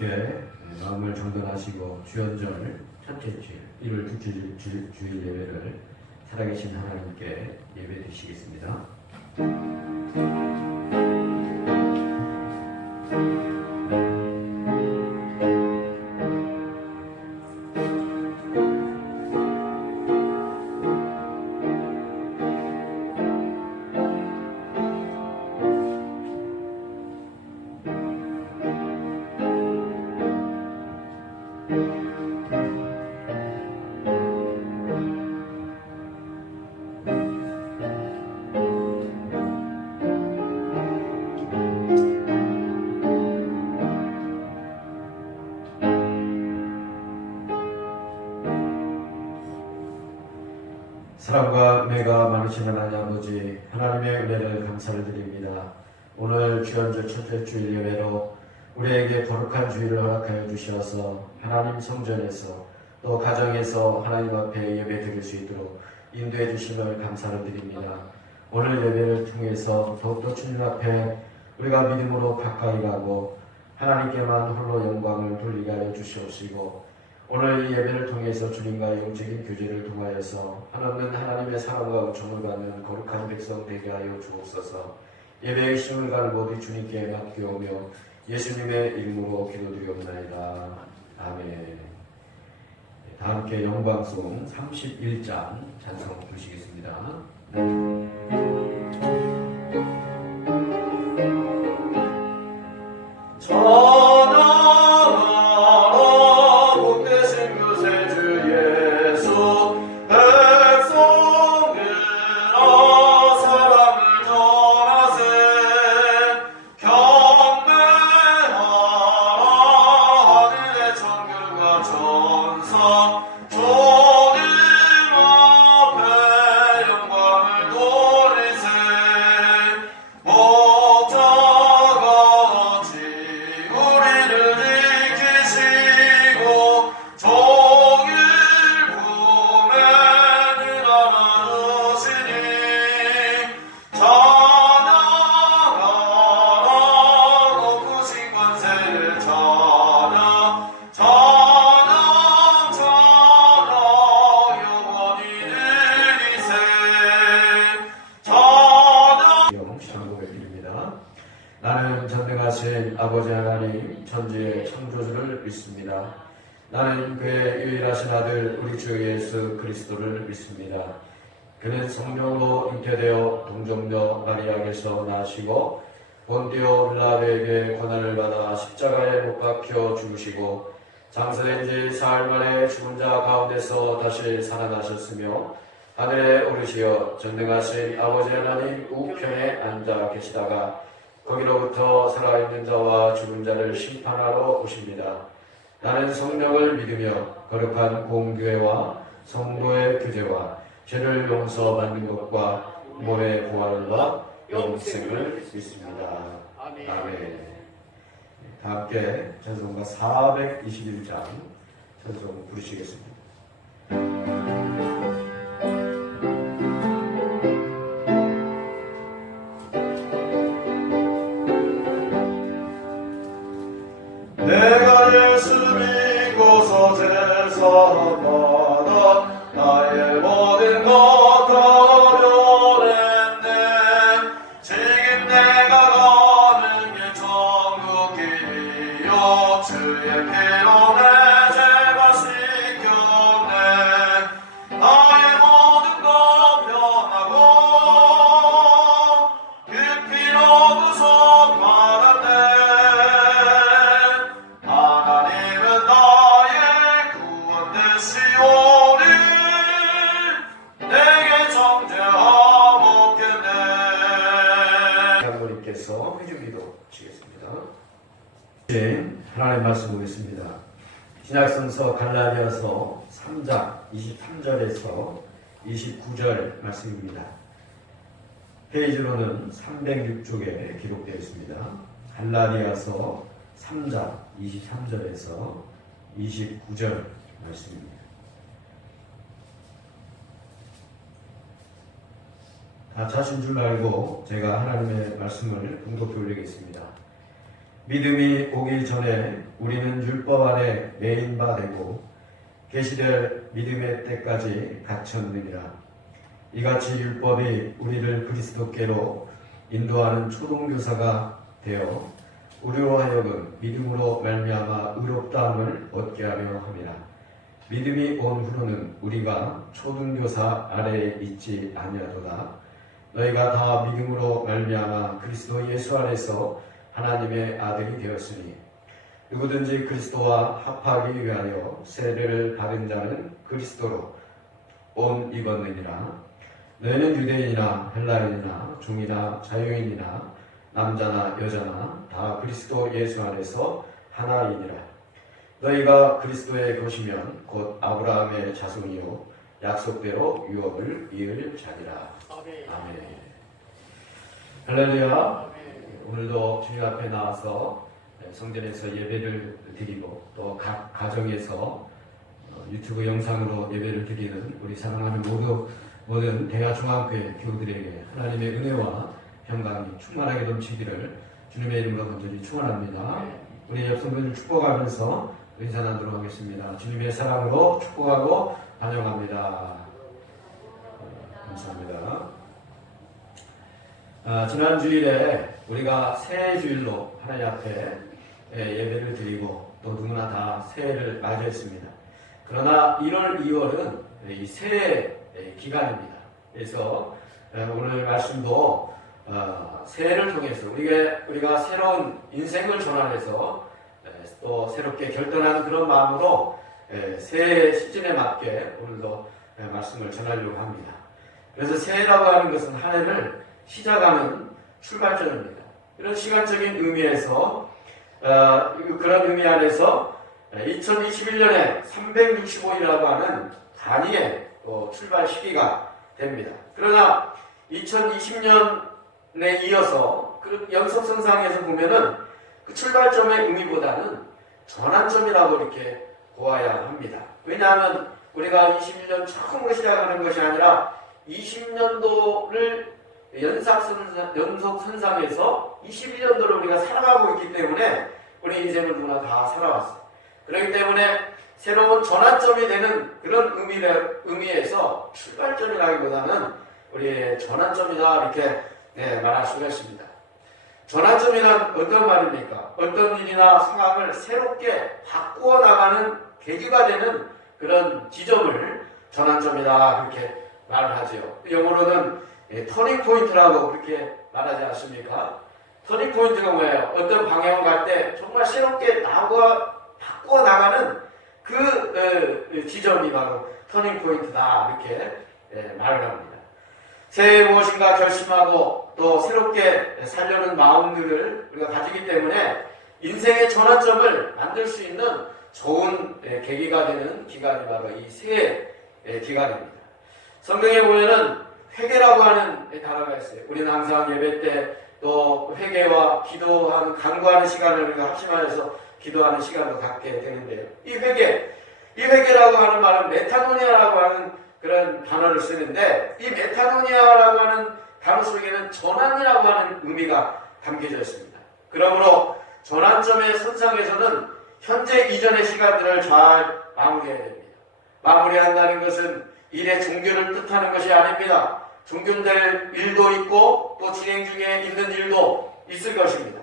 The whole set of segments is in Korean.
함께 마음을 정돈하시고 주연절 첫째 주일, 1월 둘째 주일 예배를 살아계신 하나님께 예배 드리시겠습니다. 사랑과 은혜가 많으신 하나님 아버지, 하나님의 은혜를 감사를 드립니다. 오늘 주연절 첫째 주일 예배로 우리에게 거룩한 주일을 허락하여 주셔서 하나님 성전에서 또 가정에서 하나님 앞에 예배 드릴 수 있도록 인도해 주심을 감사를 드립니다. 오늘 예배를 통해서 더욱더 주님 앞에 우리가 믿음으로 가까이 가고 하나님께만 홀로 영광을 돌리게 하여 주시옵시고, 오늘 이 예배를 통해서 주님과의 영적인 교제를 통하여서 한없는 하나님의 사랑과 은총을 받는 거룩한 백성 되게 하여 주옵소서. 예배의 힘을 가는 모두 주님께 맡겨오며 예수님의 이름으로 기도드리옵나이다. 아멘. 다 함께 영광송 31장 찬송 부르시겠습니다. 나는 전능하신 아버지 하나님 천지의 창조주를 믿습니다. 나는 그의 유일하신 아들 우리 주 예수 그리스도를 믿습니다. 그는 성령으로 잉태되어 동정녀 마리아에게서 나시고 본디오 빌라도에게 고난을 받아 십자가에 못 박혀 죽으시고 장사된 지 사흘 만에 죽은 자 가운데서 다시 살아나셨으며 하늘에 오르시어 전능하신 아버지 하나님 우편에 앉아 계시다가 거기로부터 살아있는 자와 죽은 자를 심판하러 오십니다. 나는 성령을 믿으며 거룩한 공교회와 성도의 교제와 죄를 용서받는 것과 몸의 부활과 영생을 믿습니다. 아멘. 다 함께 찬송가 421장 찬송 부르시겠습니다. 내가 예수 믿고서 제사받아 나의 모든 것 다 버렸네. 지금 내가 가는 길 천국 길이요 주의 피로 내 죄가 씻겼네. 나의 모든 것 변하고 그 피로 구속받았네. 하나님은 나의 구원 되시오니 내게 정죄하옵겠네. 장로님께서 회중기도 주시겠습니다. 하나님 말씀 보겠습니다. 신약성서 갈라디아서 3장 23절에서 29절 말씀입니다. 페이지로는 306쪽에 기록되어 있습니다. 갈라디아서 3장 23절에서 29절 말씀입니다. 다 자신 줄 알고 제가 하나님의 말씀을 공독해 올리겠습니다. 믿음이 오기 전에 우리는 율법 아래 매인 바 되고 계시될 믿음의 때까지 갇혔느니라. 이같이 율법이 우리를 그리스도께로 인도하는 초동교사가 되어 우리로 하여금 믿음으로 말미암아 의롭다함을 얻게 하려 함이라. 믿음이 온 후로는 우리가 초등교사 아래에 있지 아니하도다. 너희가 다 믿음으로 말미암아 그리스도 예수 안에서 하나님의 아들이 되었으니 누구든지 그리스도와 합하기 위하여 세례를 받은 자는 그리스도로 옷 입었느니라. 너희는 유대인이나 헬라인이나 종이나 자유인이나 남자나 여자나 다 그리스도 예수 안에서 하나이니라. 너희가 그리스도의 것이면 곧 아브라함의 자손이요 약속대로 유업을 이을 자니라. 아멘. 할렐루야. 오늘도 주님 앞에 나와서 성전에서 예배를 드리고 또 각 가정에서 유튜브 영상으로 예배를 드리는 우리 사랑하는 모든 대하중앙교회 교우들에게 하나님의 은혜와 평강이 충만하게 넘치기를 주님의 이름으로 간절히 축원합니다. 우리 옆성도를 축복하면서 인사 나누도록 하겠습니다. 주님의 사랑으로 축복하고 환영합니다. 감사합니다. 지난 주일에 우리가 새해 주일로 하나님 앞에 예배를 드리고 또 누구나 다 새해를 맞이했습니다. 그러나 1월, 2월은 이 새해 기간입니다. 그래서 오늘 말씀도 새해를 통해서 우리가 새로운 인생을 전환해서 또 새롭게 결단하는 그런 마음으로 새해 시즌에 맞게 오늘도 말씀을 전하려고 합니다. 그래서 새해라고 하는 것은 한 해를 시작하는 출발점입니다. 이런 시간적인 의미에서 그런 의미 안에서 2021년에 365일이라고 하는 단위의 출발 시기가 됩니다. 그러나 2020년에 이어서 그 연속선상에서 보면은 그 출발점의 의미보다는 전환점이라고 이렇게 보아야 합니다. 왜냐하면 우리가 21년 처음으로 시작하는 것이 아니라 20년도를 연속선상에서 21년도를 우리가 살아가고 있기 때문에 우리 인생을 누구나 다 살아왔어요. 그렇기 때문에 새로운 전환점이 되는 그런 의미에서 출발점이라기보다는 우리의 전환점이다 이렇게 말할 수가 있습니다. 전환점이란 어떤 말입니까? 어떤 일이나 상황을 새롭게 바꾸어 나가는 계기가 되는 그런 지점을 전환점이다 그렇게 말을 하지요. 영어로는 터닝 포인트라고 그렇게 말하지 않습니까? 터닝 포인트가 뭐예요? 어떤 방향을 갈 때 정말 새롭게 바꾸어 나가는 그 지점이 바로 터닝 포인트다 이렇게 말을 합니다. 새해 무엇인가 결심하고 또 새롭게 살려는 마음들을 우리가 가지기 때문에 인생의 전환점을 만들 수 있는 좋은 계기가 되는 기간이 바로 이 새해 기간입니다. 성경에 보면은 회개라고 하는 단어가 있어요. 우리는 항상 예배 때 또 회개와 기도하는 간구하는 시간을 우리가 합심하여서 기도하는 시간도 갖게 되는데요. 이 회개라고 하는 말은 메타노니아라고 하는 그런 단어를 쓰는데 이 메타노니아라고 하는 단어 속에는 전환이라고 하는 의미가 담겨져 있습니다. 그러므로 전환점의 선상에서는 현재 이전의 시간들을 잘 마무리해야 됩니다. 마무리한다는 것은 일의 종교를 뜻하는 것이 아닙니다. 종교될 일도 있고 또 진행 중에 있는 일도 있을 것입니다.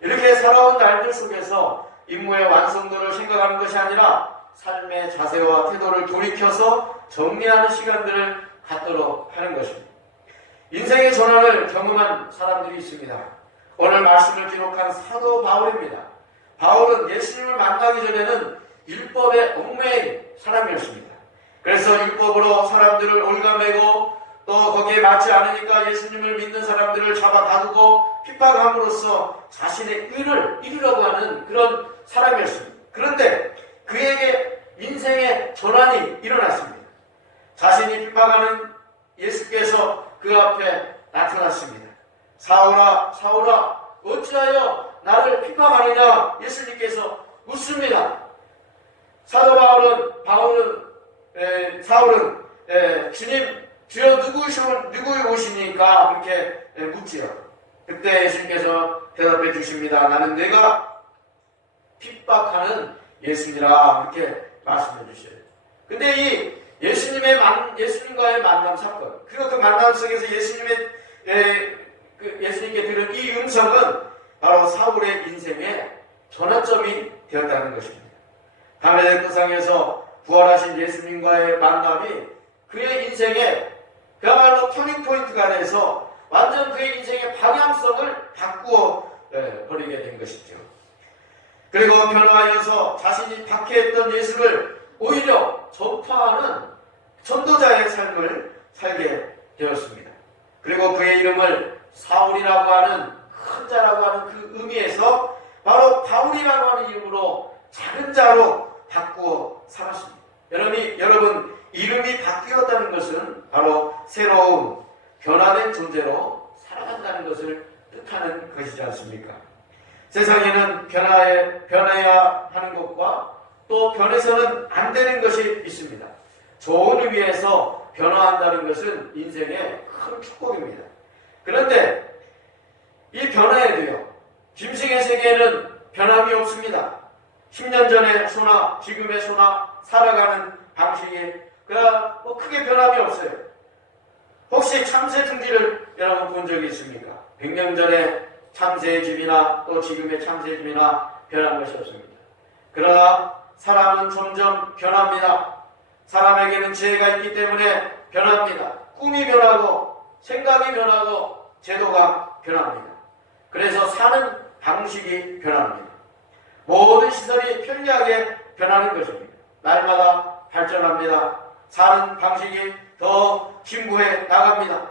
이렇게 살아온 날들 속에서 임무의 완성도를 생각하는 것이 아니라 삶의 자세와 태도를 돌이켜서 정리하는 시간들을 갖도록 하는 것입니다. 인생의 전환을 경험한 사람들이 있습니다. 오늘 말씀을 기록한 사도 바울입니다. 바울은 예수님을 만나기 전에는 율법에 얽매인 사람이었습니다. 그래서 율법으로 사람들을 올가매고 또 거기에 맞지 않으니까 예수님을 믿는 사람들을 잡아 가두고 핍박함으로써 자신의 의를 이루려고 하는 그런 사람이었습니다. 그런데 그에게 인생의 전환이 일어났습니다. 자신이 핍박하는 예수께서 그 앞에 나타났습니다. 사울아, 사울아, 어찌하여 나를 핍박하느냐? 예수님께서 묻습니다. 사도 사울은 주님, 주여 누구이십니까? 그렇게 묻지요. 그때 예수님께서 대답해 주십니다. 나는 내가 핍박하는 예수님이라 이렇게 말씀해 주셔요. 근데 이 예수님과의 만남 사건, 그리고 그 만남 속에서 예수님께 들은 이 음성은 바로 사울의 인생의 전환점이 되었다는 것입니다. 담에색도상에서 부활하신 예수님과의 만남이 그의 인생에 그야말로 터닝포인트가 돼서 완전 그의 인생의 방향성을 바꾸어 버리게 된 것이죠. 그리고 변화하여서 자신이 박해했던 예수를 오히려 전파하는 전도자의 삶을 살게 되었습니다. 그리고 그의 이름을 사울이라고 하는 큰 자라고 하는 그 의미에서 바로 바울이라고 하는 이름으로 작은 자로 바꾸어 살았습니다. 여러분 이름이 바뀌었다는 것은 바로 새로운 변화된 존재로 살아간다는 것을 뜻하는 것이지 않습니까? 세상에는 변해야 하는 것과 또 변해서는 안 되는 것이 있습니다. 좋은 의미에서 변화한다는 것은 인생의 큰 축복입니다. 그런데 이 변화에도요, 짐승의 세계에는 변함이 없습니다. 10년 전의 소나 지금의 소나 살아가는 방식이 크게 변함이 없어요. 혹시 참새 둥지를 여러분 본 적이 있습니까? 100년 전에 참새의 집이나 또 지금의 참새의 집이나 변한 것이 없습니다. 그러나 사람은 점점 변합니다. 사람에게는 죄가 있기 때문에 변합니다. 꿈이 변하고 생각이 변하고 제도가 변합니다. 그래서 사는 방식이 변합니다. 모든 시설이 편리하게 변하는 것입니다. 날마다 발전합니다. 사는 방식이 더 진보해 나갑니다.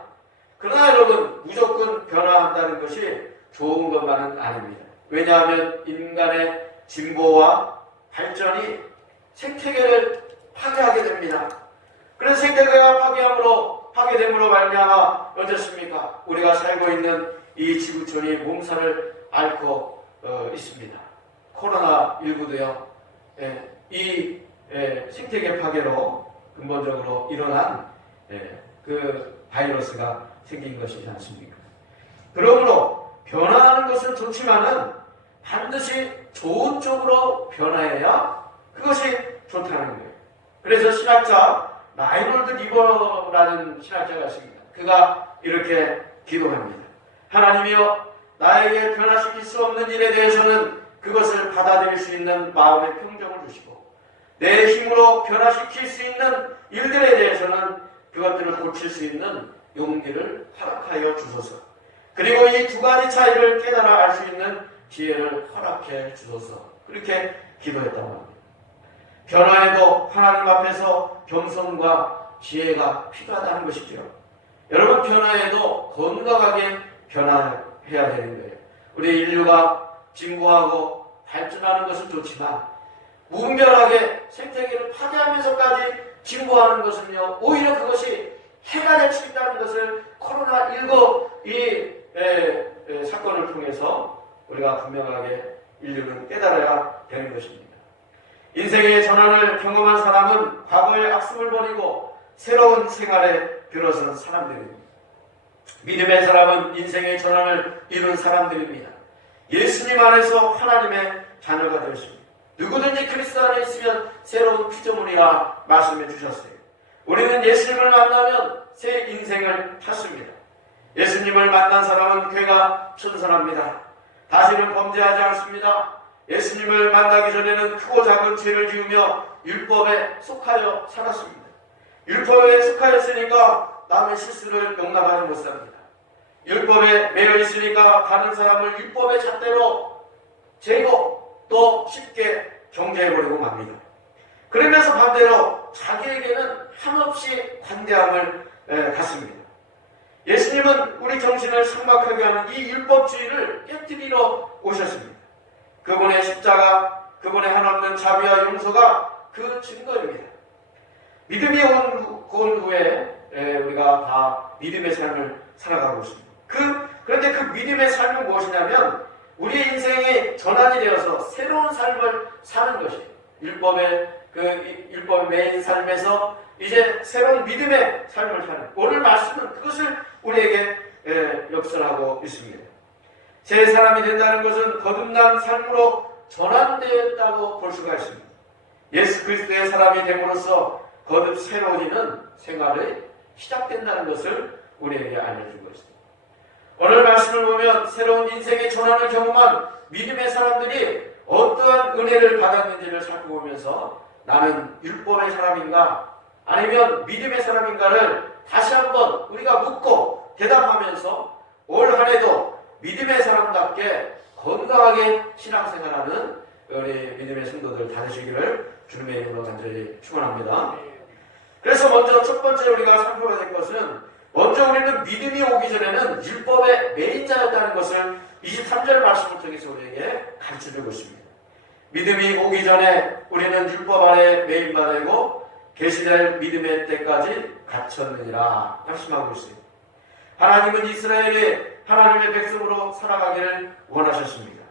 그러나 여러분, 무조건 변화한다는 것이 좋은 것만은 아닙니다. 왜냐하면 인간의 진보와 발전이 생태계를 파괴하게 됩니다. 그래서 생태계가 파괴됨으로 말미암아 어떻습니까? 우리가 살고 있는 이 지구촌이 몸살을 앓고 있습니다. 코로나19도요. 이 생태계 파괴로 근본적으로 일어난 그 바이러스가 생긴 것이지 않습니까? 그러므로 변화하는 것은 좋지만은 반드시 좋은 쪽으로 변화해야 그것이 좋다는 거예요. 그래서 신학자 라이놀드 리버라는 신학자가 있습니다. 그가 이렇게 기도합니다. 하나님이여, 나에게 변화시킬 수 없는 일에 대해서는 그것을 받아들일 수 있는 마음의 평정을 주시고, 내 힘으로 변화시킬 수 있는 일들에 대해서는 그것들을 고칠 수 있는 용기를 허락하여 주소서. 그리고 이 두 가지 차이를 깨달아 알 수 있는 지혜를 허락해 주소서. 그렇게 기도했다고 합니다. 변화에도 하나님 앞에서 겸손과 지혜가 필요하다는 것이죠. 여러분, 변화에도 건강하게 변화해야 되는 거예요. 우리 인류가 진보하고 발전하는 것은 좋지만 무분별하게 생태계를 파괴하면서까지 진보하는 것은요, 오히려 그것이 해가 될 수 있다는 것을 코로나19 이 사건을 통해서 우리가 분명하게 인류는 깨달아야 되는 것입니다. 인생의 전환을 경험한 사람은 과거의 악습을 버리고 새로운 생활에 들어선 사람들입니다. 믿음의 사람은 인생의 전환을 이룬 사람들입니다. 예수님 안에서 하나님의 자녀가 되었습니다. 누구든지 그리스도 안에 있으면 새로운 피조물이라 말씀해 주셨어요. 우리는 예수님을 만나면 새 인생을 찾습니다. 예수님을 만난 사람은 괴가 천선합니다. 다시는 범죄하지 않습니다. 예수님을 만나기 전에는 크고 작은 죄를 지으며 율법에 속하여 살았습니다. 율법에 속하였으니까 남의 실수를 용납하지 못합니다. 율법에 매여 있으니까 다른 사람을 율법의 잣대로 재고 또 쉽게 정죄해버리고 맙니다. 그러면서 반대로 자기에게는 한없이 관대함을 갖습니다. 예수님은 우리 정신을 상박하게 하는 이 율법주의를 깨뜨리러 오셨습니다. 그분의 십자가, 그분의 한없는 자비와 용서가 그 증거입니다. 믿음이 온 후에 우리가 다 믿음의 삶을 살아가고 있습니다. 그런데 그 믿음의 삶은 무엇이냐면 우리의 인생이 전환이 되어서 새로운 삶을 사는 것이에요. 율법의 매인 삶에서 이제 새로운 믿음의 삶을 사는, 오늘 말씀은 그것을 우리에게 역설하고 있습니다. 새 사람이 된다는 것은 거듭난 삶으로 전환되었다고 볼 수가 있습니다. 예수 그리스도의 사람이 됨으로써 거듭 새로워지는 생활이 시작된다는 것을 우리에게 알려주고 있습니다. 오늘 말씀을 보면 새로운 인생의 전환을 경험한 믿음의 사람들이 어떠한 은혜를 받았는지를 살펴보면서 나는 율법의 사람인가 아니면 믿음의 사람인가를 다시 한번 우리가 묻고 대답하면서 올 한 해도 믿음의 사람답게 건강하게 신앙생활하는 우리 믿음의 성도들 다 되시기를 주님의 이름으로 간절히 축원합니다. 그래서 먼저 첫 번째 우리가 살펴봐야 될 것은 먼저 우리는 믿음이 오기 전에는 율법의 매인자였다는 것을 23절 말씀을 통해서 우리에게 가르쳐주고 있습니다. 믿음이 오기 전에 우리는 율법 아래 매인바 되고 계시될 믿음의 때까지 갇혔느니라 말씀하고 있습니다. 하나님은 이스라엘이 하나님의 백성으로 살아가기를 원하셨습니다.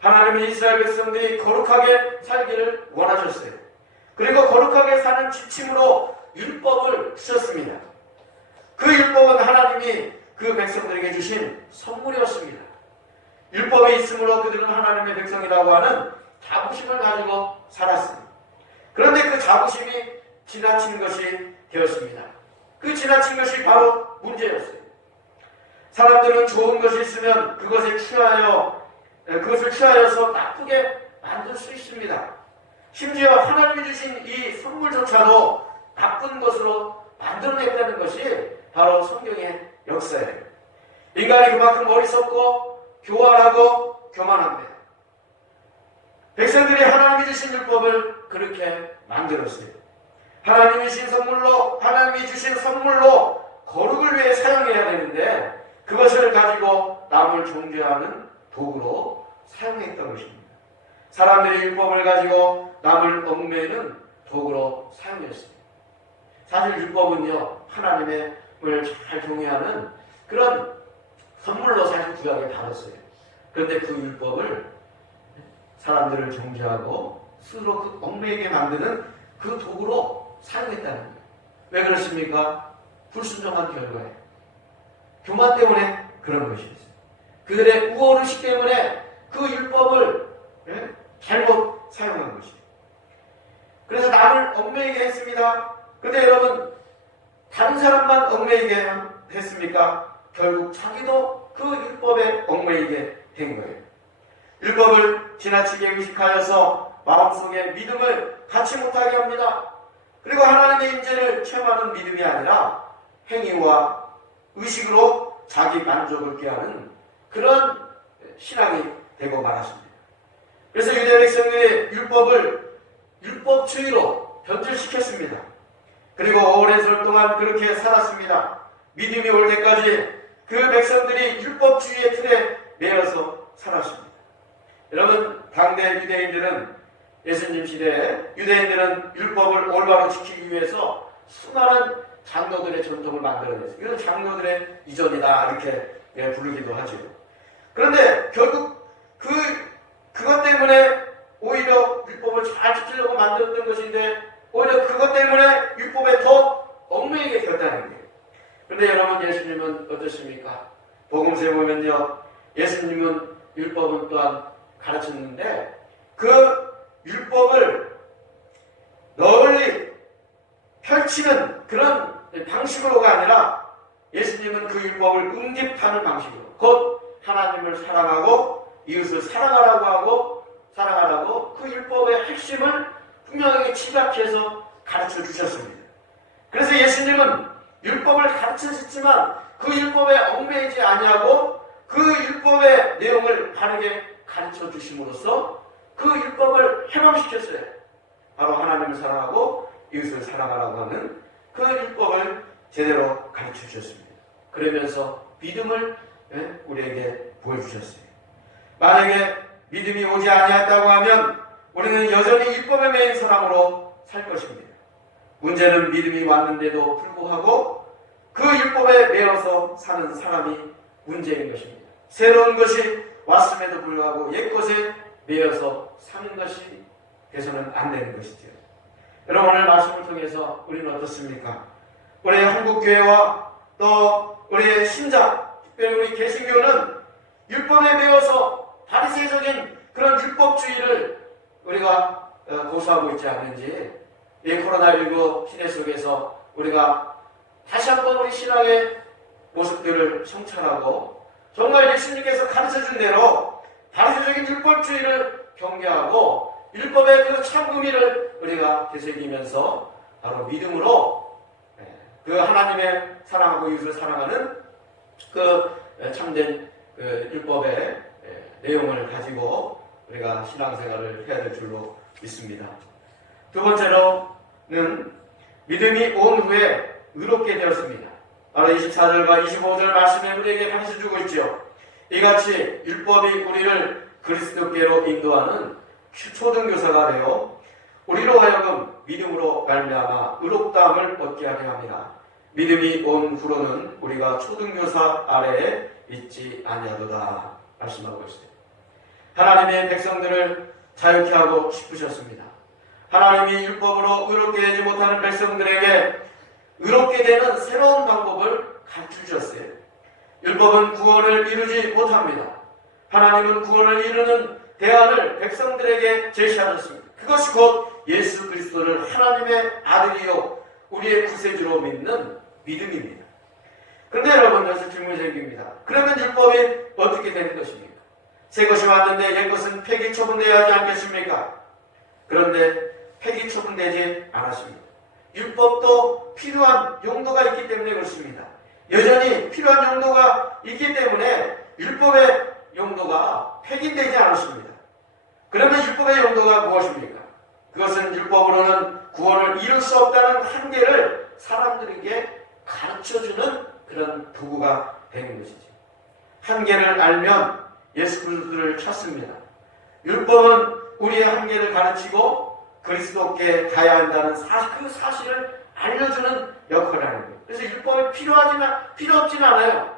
하나님은 이스라엘 백성들이 거룩하게 살기를 원하셨어요. 그리고 거룩하게 사는 지침으로 율법을 주셨습니다. 그 율법은 하나님이 그 백성들에게 주신 선물이었습니다. 율법이 있으므로 그들은 하나님의 백성이라고 하는 자부심을 가지고 살았습니다. 그런데 그 자부심이 지나친 것이 되었습니다. 그 지나친 것이 바로 문제였어요. 사람들은 좋은 것이 있으면 그것을 취하여서 나쁘게 만들 수 있습니다. 심지어 하나님이 주신 이 선물조차도 나쁜 것으로 만들어냈다는 것이 바로 성경의 역사예요. 인간이 그만큼 어리석고 교활하고 교만합니다. 백성들이 하나님이 주신 율법을 그렇게 만들었어요. 하나님이 주신 선물로 거룩을 위해 사용해야 되는데 그것을 가지고 남을 종교하는 도구로 사용했던 것입니다. 사람들이 율법을 가지고 남을 얽매이는 도구로 사용했습니다. 사실 율법은요, 하나님을 잘 경외하는 그런 선물로 사실 구약에 받았어요. 그런데 그 율법을 사람들을 정죄하고 스스로 그 얽매이게 만드는 그 도구로 사용했다는 거예요. 왜 그렇습니까? 불순종한 결과예요. 교만 때문에 그런 것이었어요. 그들의 우월의식 때문에 그 율법을 잘못 사용한 것이에요. 그래서 남을 얽매이게 했습니다. 그런데 여러분, 다른 사람만 얽매이게 했습니까? 결국 자기도 그 율법에 얽매이게 된 거예요. 율법을 지나치게 의식하여서 마음속에 믿음을 갖지 못하게 합니다. 그리고 하나님의 임재를 체험하는 믿음이 아니라 행위와 의식으로 자기 만족을 꾀하는 그런 신앙이 되고 말았습니다. 그래서 유대 백성들의 율법을 율법주의로 변질시켰습니다. 그리고 오랜 세월 동안 그렇게 살았습니다. 믿음이 올 때까지 그 백성들이 율법주의의 틀에 매여서 살았습니다. 여러분, 당대 유대인들은 예수님 시대에 유대인들은 율법을 올바로 지키기 위해서 수많은 장로들의 전통을 만들어냈어요. 이건 장로들의 이전이다 이렇게 부르기도 하죠. 그런데 결국 그것 때문에 오히려 율법을 잘 지키려고 만들었던 것인데 오히려 그것 때문에 율법에 더 얽매이게 되었다는 거예요. 그런데 여러분, 예수님은 어떻습니까? 복음서에 보면요, 예수님은 율법은 또한 가르쳤는데 그 율법을 널리 펼치는 그런 방식으로가 아니라 예수님은 그 율법을 응집하는 방식으로, 곧 하나님을 사랑하고 이웃을 사랑하라고 그 율법의 핵심을 분명하게 집약해서 가르쳐 주셨습니다. 그래서 예수님은 율법을 가르치셨지만 그 율법에 얽매이지 아니하고 그 율법의 내용을 바르게 가르쳐 주심으로써 그 율법을 해방시켰어요. 바로 하나님을 사랑하고 이웃을 사랑하라고 하는 그 율법을 제대로 가르쳐 주셨습니다. 그러면서 믿음을 우리에게 보여주셨어요. 만약에 믿음이 오지 아니했다고 하면 우리는 여전히 율법에 매인 사람으로 살 것입니다. 문제는 믿음이 왔는데도 불구하고 그 율법에 매여서 사는 사람이 문제인 것입니다. 새로운 것이 왔음에도 불구하고 옛것에 매여서 사는 것이 돼서는 안 되는 것이죠. 여러분, 오늘 말씀을 통해서 우리는 어떻습니까? 우리 한국교회와 또 우리의 신자, 특별히 우리 개신교는 율법에 매여서 바리새적인 그런 율법주의를 우리가 고수하고 있지 않는지, 이 코로나19 시대 속에서 우리가 다시 한번 우리 신앙의 모습들을 성찰하고 정말 예수님께서 가르쳐준 대로 바리새적인 율법주의를 경계하고 율법의 그 참 의미를 우리가 되새기면서 바로 믿음으로 그 하나님의 사랑하고 이웃을 사랑하는 그 참된 그 율법의 내용을 가지고 우리가 신앙생활을 해야 될 줄로 믿습니다. 두 번째로는 믿음이 온 후에 의롭게 되었습니다. 바로 24절과 25절 말씀에 우리에게 가르쳐주고 있죠. 이같이 율법이 우리를 그리스도께로 인도하는 초등교사가 되어 우리로 하여금 믿음으로 말미암아 의롭다함을 얻게 하려 합니다. 믿음이 온 후로는 우리가 초등교사 아래에 있지 아니하도다 말씀하고 있습니다. 하나님의 백성들을 자유케 하고 싶으셨습니다. 하나님이 율법으로 의롭게 되지 못하는 백성들에게 의롭게 되는 새로운 방법을 가르쳐주셨어요. 율법은 구원을 이루지 못합니다. 하나님은 구원을 이루는 대안을 백성들에게 제시하셨습니다. 그것이 곧 예수 그리스도를 하나님의 아들이요 우리의 구세주로 믿는 믿음입니다. 그런데 여러분, 여기서 질문이 생깁니다. 그러면 율법이 어떻게 되는 것입니까? 새 것이 왔는데 옛 것은 폐기 처분되어야 하지 않겠습니까? 그런데 폐기 처분되지 않았습니다. 율법도 필요한 용도가 있기 때문에 그렇습니다. 여전히 필요한 용도가 있기 때문에 율법의 용도가 폐기되지 않았습니다. 그러면 율법의 용도가 무엇입니까? 그것은 율법으로는 구원을 이룰 수 없다는 한계를 사람들에게 가르쳐주는 그런 도구가 되는 것이죠. 한계를 알면 예수 그리스도를 찾습니다. 율법은 우리의 한계를 가르치고 그리스도께 가야 한다는 그 사실을 알려주는 역할을 하는 거예요. 그래서 율법이 필요 없지는 않아요.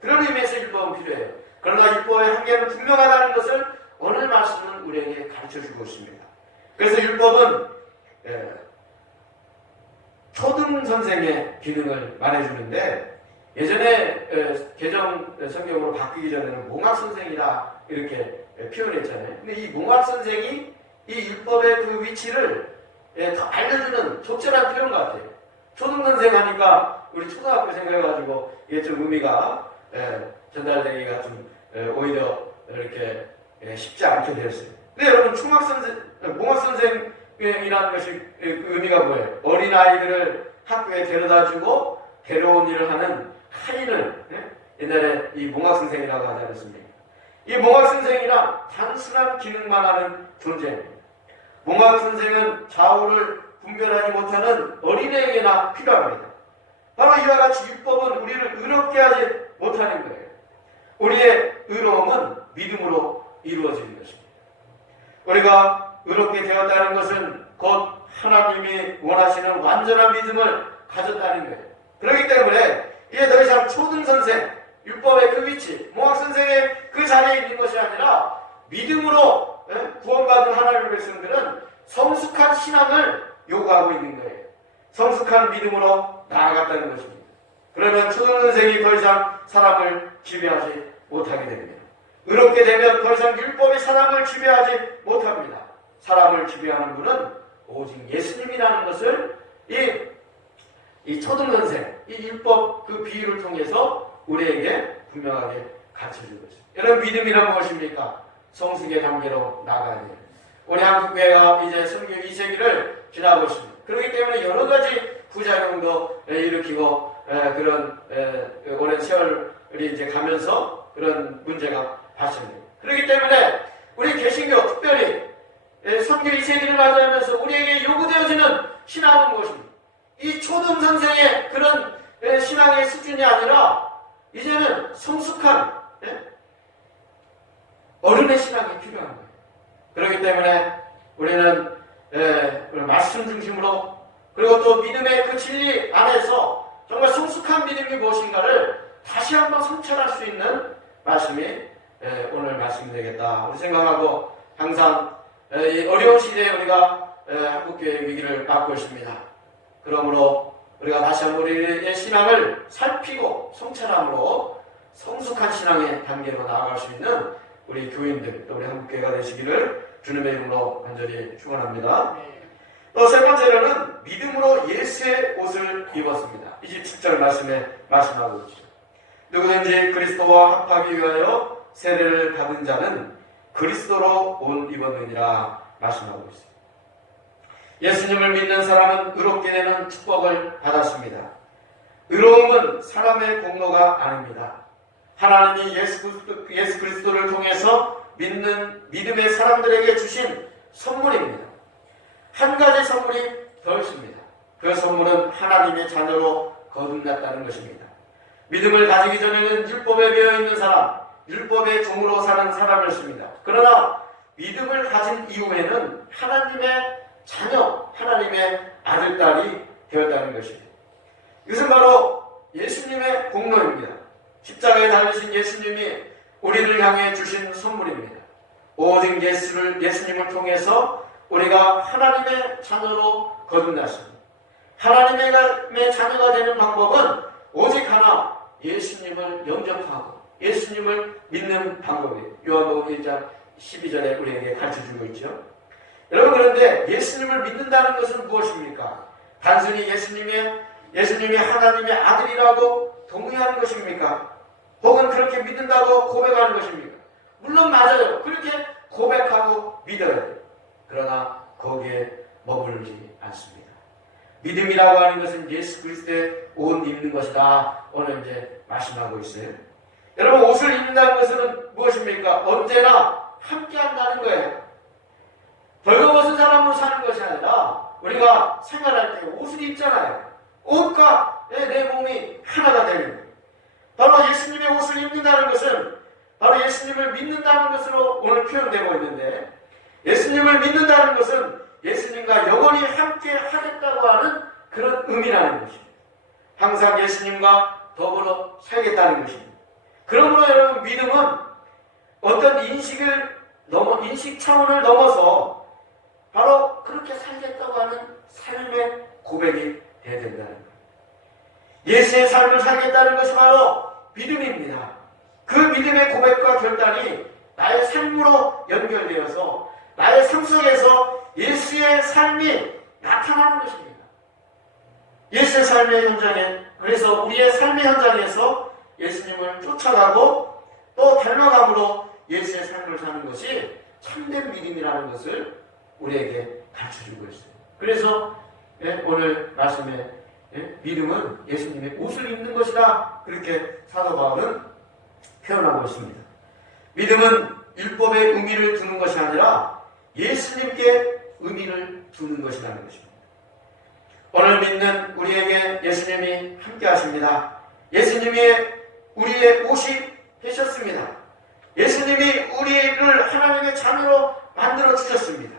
그런 의미에서 율법은 필요해요. 그러나 율법의 한계는 분명하다는 것을 오늘 말씀은 우리에게 가르쳐주고 있습니다. 그래서 율법은 초등 선생의 기능을 말해주는데, 예전에 개정 성경으로 바뀌기 전에는 몽학 선생이다 이렇게 표현했잖아요. 근데 이 몽학 선생이 이 율법의 그 위치를 더 알려주는 적절한 표현 같아요. 초등 선생 하니까 우리 초등학교 생각해가지고 이게 좀 의미가 전달되기가 좀 오히려 이렇게 쉽지 않게 되었어요. 근데 여러분, 몽학 선생이라는 것이 그 의미가 뭐예요? 어린 아이들을 학교에 데려다주고 데려온 일을 하는 하인을 옛날에 이 몽학 선생이라고 하지 않았습니까? 이 몽학 선생이란 단순한 기능만 하는 존재입니다. 몽학 선생은 좌우를 분별하지 못하는 어린애에게나 필요합니다. 바로 이와 같이 율법은 우리를 의롭게 하지 못하는 거예요. 우리의 의로움은 믿음으로 이루어지는 것입니다. 우리가 의롭게 되었다는 것은 곧 하나님이 원하시는 완전한 믿음을 가졌다는 거예요. 그렇기 때문에 이게 더 이상 초등선생, 율법의 그 위치, 몽학선생의 그 자리에 있는 것이 아니라 믿음으로 구원받은 하나님의 백성들은 성숙한 신앙을 요구하고 있는 거예요. 성숙한 믿음으로 나아갔다는 것입니다. 그러면 초등선생이 더 이상 사람을 지배하지 못하게 됩니다. 의롭게 되면 더 이상 율법이 사람을 지배하지 못합니다. 사람을 지배하는 분은 오직 예수님이라는 것을 이 초등선생, 이 율법 그 비유를 통해서 우리에게 분명하게 가르쳐준 것입니다. 여러분, 믿음이란 무엇입니까? 성숙의 단계로 나가야 돼요. 우리 한국교회가 이제 선교 2세기를 지나고 있습니다. 그렇기 때문에 여러 가지 부작용도 일으키고 그런 오랜 세월이 이제 가면서 그런 문제가 발생됩니다. 그렇기 때문에 우리 개신교 특별히 선교 2세기를 맞이하면서 우리에게 요구되어지는 신앙은 무엇입니까? 이 초등 선생의 그런 신앙의 수준이 아니라 이제는 성숙한 어른의 신앙이 필요한 거예요. 그렇기 때문에 우리는 말씀 중심으로, 그리고 또 믿음의 그 진리 안에서 정말 성숙한 믿음이 무엇인가를 다시 한번 성찰할 수 있는 말씀이 오늘 말씀이 되겠다 우리 생각하고, 항상 이 어려운 시대에 우리가 한국교회의 위기를 맞고 있습니다. 그러므로 우리가 다시 한번 우리의 신앙을 살피고 성찰함으로 성숙한 성숙한 신앙의 단계로 나아갈 수 있는 우리 교인들, 또 우리 한국교회가 되시기를 주님의 이름으로 간절히 축원합니다. 또 세 번째로는 믿음으로 예수의 옷을 입었습니다. 27절 말씀에 말씀하고 있죠. 누구든지 그리스도와 합하기 위하여 세례를 받은 자는 그리스도로 옷 입었느니라 말씀하고 있습니다. 예수님을 믿는 사람은 의롭게 되는 축복을 받았습니다. 의로움은 사람의 공로가 아닙니다. 하나님이 예수 그리스도를 통해서 믿는 믿음의 사람들에게 주신 선물입니다. 한 가지 선물이 더 있습니다. 그 선물은 하나님의 자녀로 거듭났다는 것입니다. 믿음을 가지기 전에는 율법에 배어있는 사람, 율법의 종으로 사는 사람이었습니다. 그러나 믿음을 가진 이후에는 하나님의 자녀, 하나님의 아들, 딸이 되었다는 것입니다. 이것은 바로 예수님의 공로입니다. 십자가에 달리신 예수님이 우리를 향해 주신 선물입니다. 오직 예수님을 통해서 우리가 하나님의 자녀로 거듭났습니다. 하나님의 자녀가 되는 방법은 오직 하나, 예수님을 영접하고 예수님을 믿는 방법이에요. 요한복음 1장 12절에 우리에게 가르쳐주고 있죠. 여러분, 그런데 예수님을 믿는다는 것은 무엇입니까? 단순히 예수님이 하나님의 아들이라고 동의하는 것입니까? 혹은 그렇게 믿는다고 고백하는 것입니까? 물론 맞아요. 그렇게 고백하고 믿어야 돼요. 그러나 거기에 머물지 않습니다. 믿음이라고 하는 것은 예수 그리스도의 옷 입는 것이다. 오늘 이제 말씀하고 있어요. 여러분, 옷을 입는다는 것은 무엇입니까? 언제나 함께 한다는 거예요. 벌거벗은 사람으로 사는 것이 아니라 우리가 생활할 때 옷을 입잖아요. 옷과 내 몸이 하나가 되는 거예요. 바로 예수님의 옷을 입는다는 것은 바로 예수님을 믿는다는 것으로 오늘 표현되고 있는데, 예수님을 믿는다는 것은 예수님과 영원히 함께 하겠다고 하는 그런 의미라는 것입니다. 항상 예수님과 더불어 살겠다는 것입니다. 그러므로 여러분, 믿음은 어떤 인식 차원을 넘어서 바로 그렇게 살겠다고 하는 삶의 고백이 되어야 된다는 거예요. 예수의 삶을 살겠다는 것이 바로 믿음입니다. 그 믿음의 고백과 결단이 나의 삶으로 연결되어서 나의 삶 속에서 예수의 삶이 나타나는 것입니다. 예수의 삶의 현장에, 그래서 우리의 삶의 현장에서 예수님을 쫓아가고 또 닮아감으로 예수의 삶을 사는 것이 참된 믿음이라는 것을 우리에게 가르쳐주고 있어요. 그래서 오늘 말씀에 믿음은 예수님의 옷을 입는 것이다, 그렇게 사도 바울은 표현하고 있습니다. 믿음은 율법의 의미를 두는 것이 아니라 예수님께 의미를 두는 것이라는 것입니다. 오늘 믿는 우리에게 예수님이 함께 하십니다. 예수님이 우리의 옷이 되셨습니다. 예수님이 우리를 하나님의 자녀로 만들어 주셨습니다.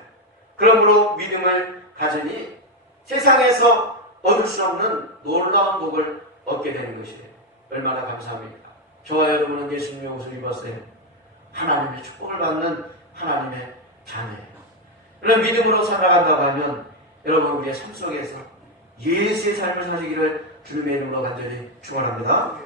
그러므로 믿음을 가지니 세상에서 얻을 수 없는 놀라운 복을 얻게 되는 것이에요. 얼마나 감사합니까? 저와 여러분은 예수님의 옷을 입었어요. 하나님의 축복을 받는 하나님의 자녀예요. 그런 믿음으로 살아간다고 하면 여러분, 우리의 삶 속에서 예수의 삶을 사시기를 주님의 이름으로 간절히 축원합니다.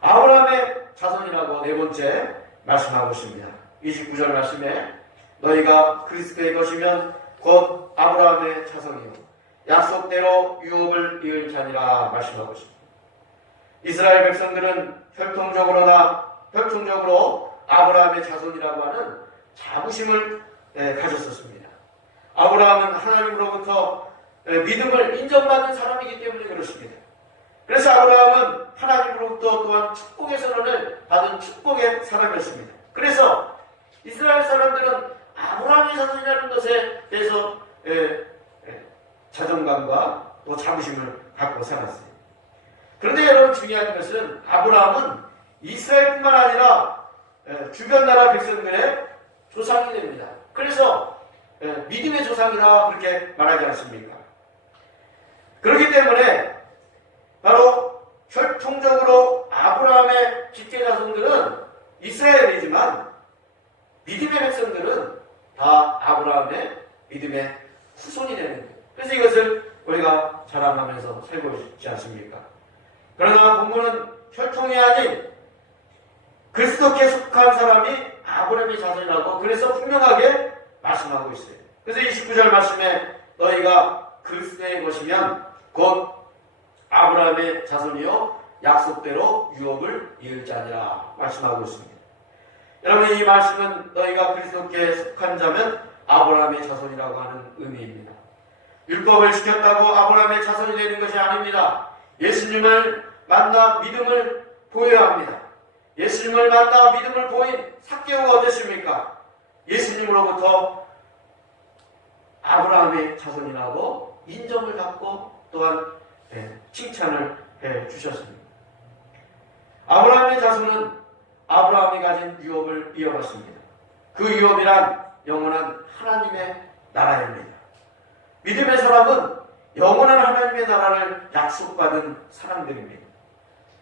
아브라함의 자손이라고 네 번째 말씀하고 있습니다. 29절 말씀에 너희가 그리스도의 것이면 곧 아브라함의 자손이요 약속대로 유업을 이을 자니라 말씀하고 있습니다. 이스라엘 백성들은 혈통적으로 아브라함의 자손이라고 하는 자부심을 가졌었습니다. 아브라함은 하나님으로부터 믿음을 인정받는 사람이기 때문에 그렇습니다. 그래서 아브라함은 하나님으로부터 또한 축복의 선언을 받은 축복의 사람이었습니다. 그래서 이스라엘 사람들은 아브라함의 자손이라는 것에 대해서 자존감과 또 자부심을 갖고 살았어요. 그런데 여러분, 중요한 것은 아브라함은 이스라엘뿐만 아니라 주변 나라 백성들의 조상이 됩니다. 그래서 믿음의 조상이라 그렇게 말하지 않습니까? 그렇기 때문에 바로 혈통적으로 아브라함의 직계자손들은 이스라엘이지만 믿음의 백성들은 다 아브라함의 믿음의 후손이 되는 거예요. 그래서 이것을 우리가 자랑하면서 살고 있지 않습니까? 그러나 본문은 혈통이 아닌 그리스도께 속한 사람이 아브라함의 자손이라고 그래서 분명하게 말씀하고 있어요. 그래서 29절 말씀에 너희가 그리스도의 것이면 곧 아브라함의 자손이요 약속대로 유업을 이을 자니라 말씀하고 있습니다. 여러분, 이 말씀은 너희가 그리스도께 속한 자면 아브라함의 자손이라고 하는 의미입니다. 율법을 지켰다고 아브라함의 자손이 되는 것이 아닙니다. 예수님을 만나 믿음을 보여야 합니다. 예수님을 만나 믿음을 보인 삭개오가 어땠습니까? 예수님으로부터 아브라함의 자손이라고 인정을 받고 또한 칭찬을 해 주셨습니다. 아브라함의 자손은 아브라함이 가진 유업을 이어갔습니다. 그 유업이란 영원한 하나님의 나라입니다. 믿음의 사람은 영원한 하나님의 나라를 약속받은 사람들입니다.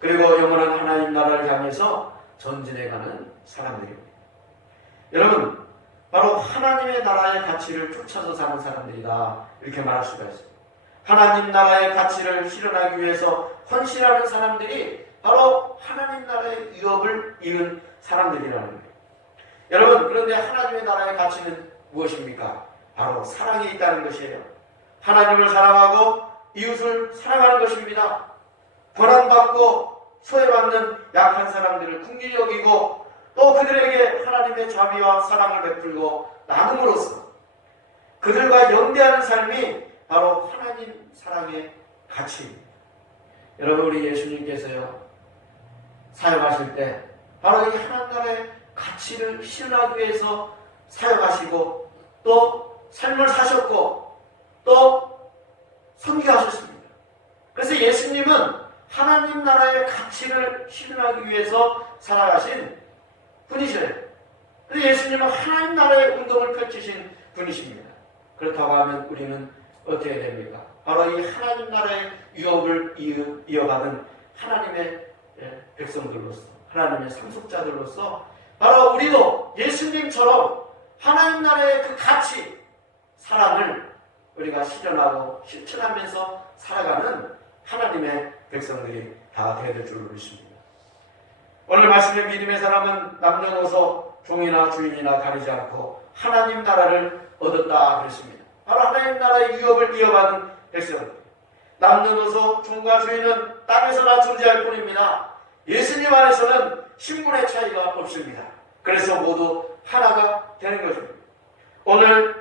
그리고 영원한 하나님 나라를 향해서 전진해가는 사람들입니다. 여러분, 바로 하나님의 나라의 가치를 쫓아서 사는 사람들이다, 이렇게 말할 수가 있습니다. 하나님 나라의 가치를 실현하기 위해서 헌신하는 사람들이 바로 하나님 나라의 유업을 이은 사람들이라는 거예요. 여러분, 그런데 하나님의 나라의 가치는 무엇입니까? 바로 사랑에 있다는 것이에요. 하나님을 사랑하고 이웃을 사랑하는 것입니다. 고난받고 소외받는 약한 사람들을 긍휼히 여기고 또 그들에게 하나님의 자비와 사랑을 베풀고 나눔으로써 그들과 연대하는 삶이 바로 하나님 사랑의 가치입니다. 여러분, 우리 예수님께서요 사역하실 때 바로 이 하나님 나라의 가치를 실현하기 위해서 사역하시고 또 삶을 사셨고 또 선교하셨습니다. 그래서 예수님은 하나님 나라의 가치를 실현하기 위해서 살아가신 분이셔요. 그래서 예수님은 하나님 나라의 운동을 펼치신 분이십니다. 그렇다고 하면 우리는 어떻게 됩니까? 바로 이 하나님 나라의 유업을 이어가는 하나님의 백성들로서, 하나님의 상속자들로서 바로 우리도 예수님처럼 하나님 나라의 그 가치, 사랑을 우리가 실현하고 실천하면서 살아가는 하나님의 백성들이 다 되어야 될 줄로 믿습니다. 오늘 말씀의 믿음의 사람은 남녀노소 종이나 주인이나 가리지 않고 하나님 나라를 얻었다 그랬습니다. 바로 하나님 나라의 유업을 이어받은 백성들. 남녀노소 종과 주인은 땅에서나 존재할 뿐입니다. 예수님 안에서는 신분의 차이가 없습니다. 그래서 모두 하나가 되는 것입니다. 오늘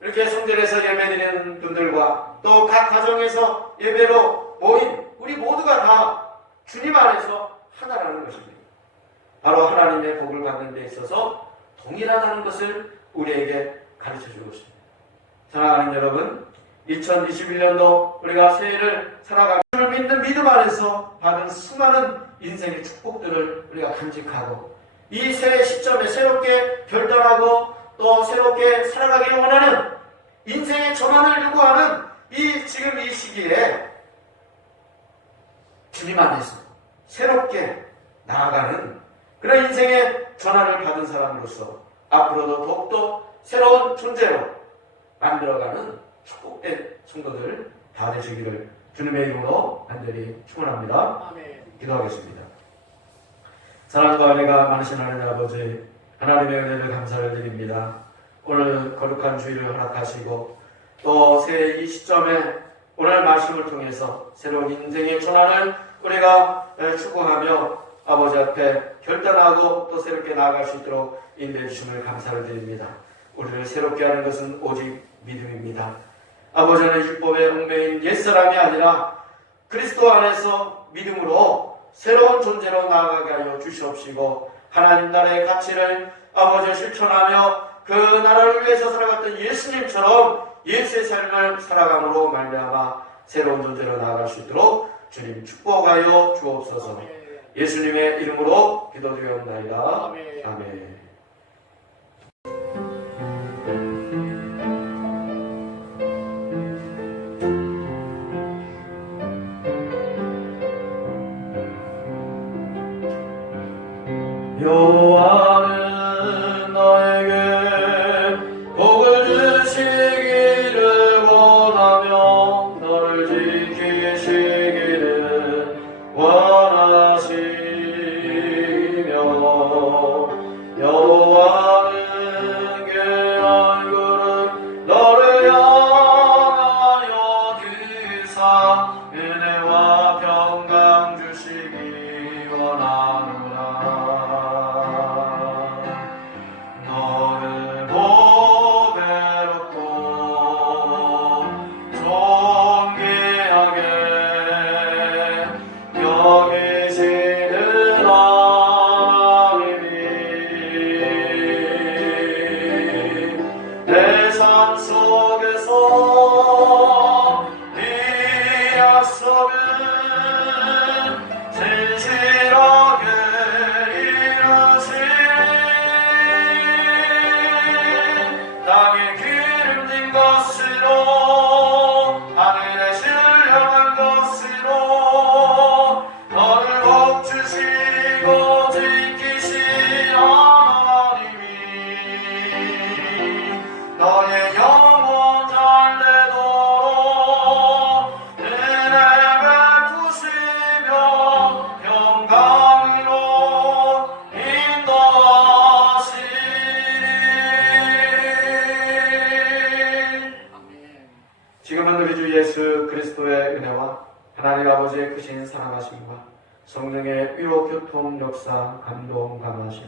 이렇게 성전에서 예배드리는 분들과 또 각 가정에서 예배로 모인 우리 모두가 다 주님 안에서 하나라는 것입니다. 바로 하나님의 복을 받는 데 있어서 동일하다는 것을 우리에게 가르쳐주고 있습니다. 사랑하는 여러분, 2021년도 우리가 새해를 살아가고 주를 믿는 믿음 안에서 받은 수많은 인생의 축복들을 우리가 간직하고 이 새해 시점에 새롭게 결단하고 또 새롭게 살아가기를 원하는 인생의 전환을 요구하는 지금 이 시기에 주님 안에서 새롭게 나아가는 그런 인생의 전환을 받은 사람으로서 앞으로도 더욱더 새로운 존재로 만들어가는 축복된 성도들 다 되시기를 주님의 이름으로 간절히 축원합니다. 기도하겠습니다. 사랑과 은혜가 많으신 하나님 아버지, 하나님의 은혜를 감사를 드립니다. 오늘 거룩한 주일을 허락하시고 또 새해 이 시점에 오늘 말씀을 통해서 새로운 인생의 전환을 우리가 추구하며 아버지 앞에 결단하고 또 새롭게 나아갈 수 있도록 인도해 주심을 감사를 드립니다. 우리를 새롭게 하는 것은 오직 믿음입니다. 아버지는 율법에 얽매인 옛사람이 아니라 그리스도 안에서 믿음으로 새로운 존재로 나아가게 하여 주시옵시고 하나님 나라의 가치를 아버지 실천하며 그 나라를 위해서 살아갔던 예수님처럼 예수의 삶을 살아감으로 말미암아 새로운 존재로 나아갈 수 있도록 주님 축복하여 주옵소서. 예수님의 이름으로 기도드리옵나이다. 아멘. 여호와는 너에게 복을 주시기를 원하며 너를 지키시기를 원하시며 하나님의 크신 사랑하심과 성령의 위로 교통 역사 감동 감하심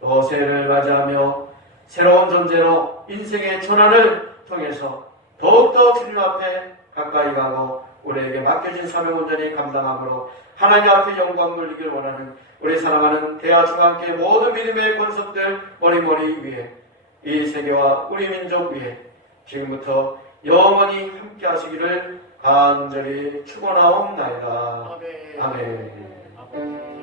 또 새해를 맞이하며 새로운 존재로 인생의 전환을 통해서 더욱더 주님 앞에 가까이 가고 우리에게 맡겨진 사명 온전히 감당함으로 하나님 앞에 영광 돌리길 원하는 우리 사랑하는 대하중앙교회 모든 믿음의 권속들 머리머리 위에 이 세계와 우리 민족 위에 지금부터 영원히 함께 하시기를 간절히 축원하옵나이다. 아멘.